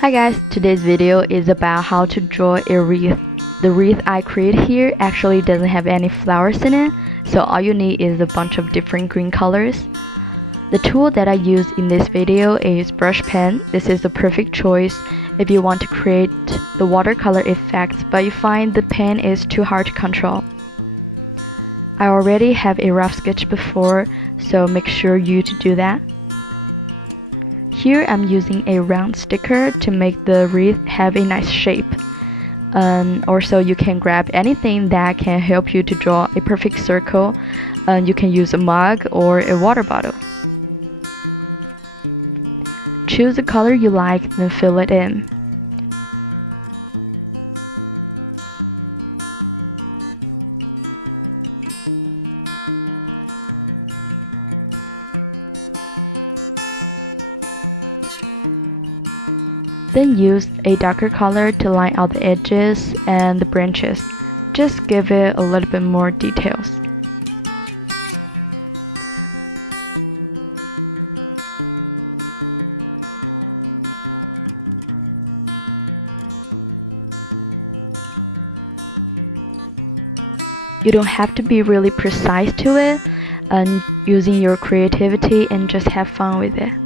Hi guys, today's video is about how to draw a wreath. The wreath I created here actually doesn't have any flowers in it, so all you need is a bunch of different green colors. The tool that I use in this video is brush pen. This is the perfect choice if you want to create the watercolor effects but you find the pen is too hard to control. I already have a rough sketch before, so make sure you to do that. Here I'm using a round sticker to make the wreath have a nice shape. Also, you can grab anything that can help you to draw a perfect circle. You can use a mug or a water bottle. Choose the color you like and fill it in. Then use a darker color to line out the edges and the branches. Just give it a little bit more details. You don't have to be really precise to it, and using your creativity and just have fun with it.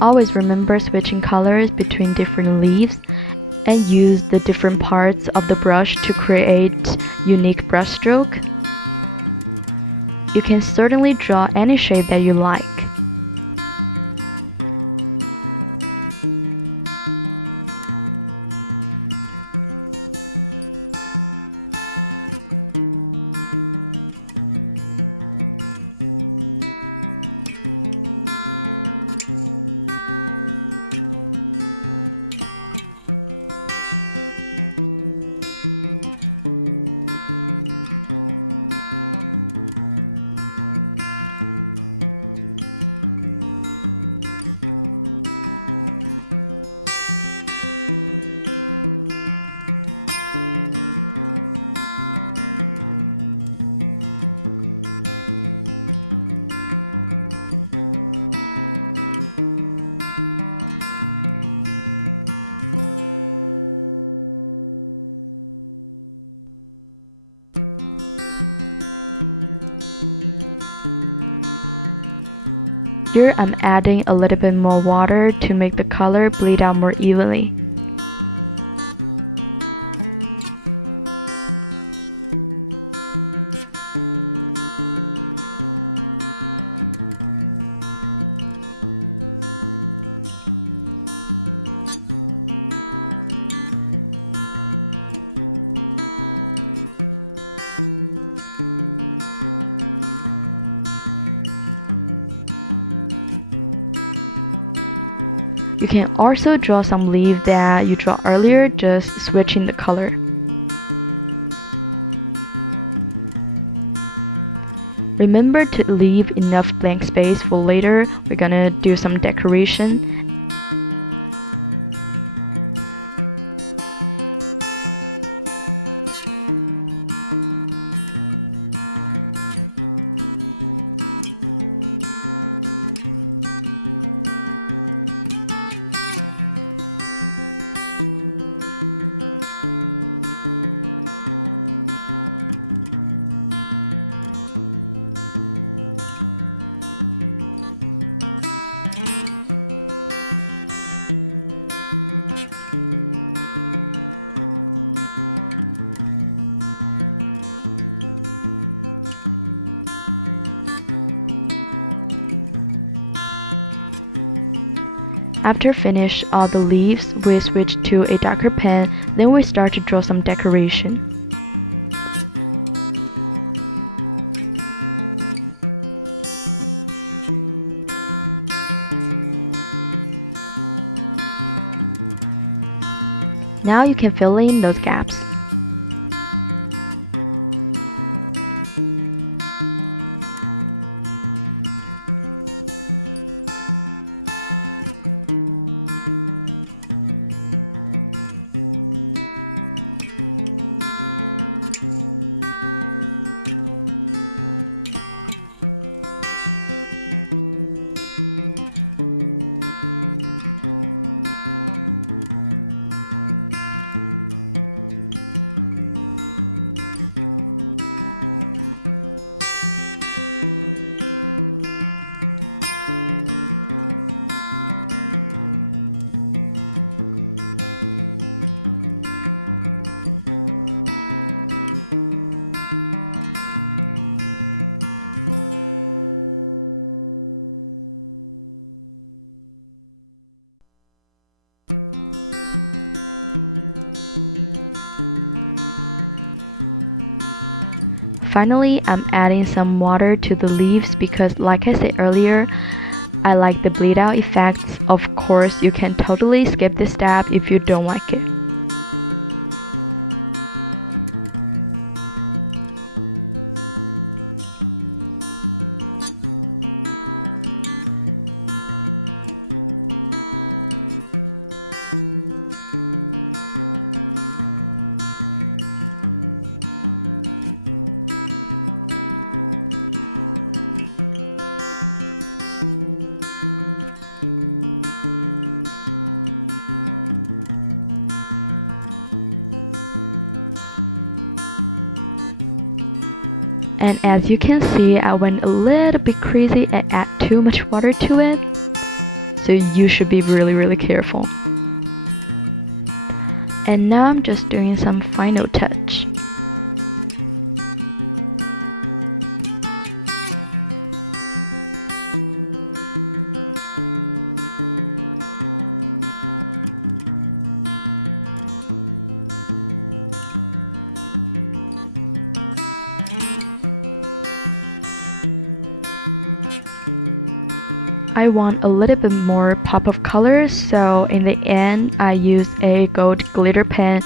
Always remember switching colors between different leaves and use the different parts of the brush to create unique brush stroke. You can certainly draw any shape that you like. Here I'm adding a little bit more water to make the color bleed out more evenly. You can also draw some leaves that you draw earlier, just switching the color. Remember to leave enough blank space for later. We're gonna do some decoration. After finish all the leaves, we switch to a darker pen, then we start to draw some decoration. Now you can fill in those gaps. Finally, I'm adding some water to the leaves because, like I said earlier, I like the bleed out effects. Of course, you can totally skip this step if you don't like it. And as you can see, I went a little bit crazy and add too much water to it. So you should be really careful. And now I'm just doing some final touch. I want a little bit more pop of color, so in the end I used a gold glitter pen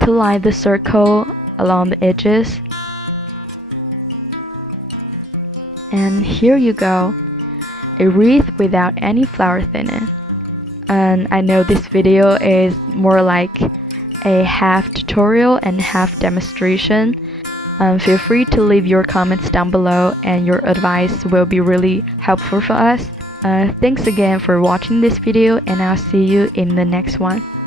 to line the circle along the edges. And here you go, a wreath without any flowers in it. And I know this video is more like a half tutorial and half demonstration. Feel free to leave your comments down below, and your advice will be really helpful for us. Thanks again for watching this video, and I'll see you in the next one.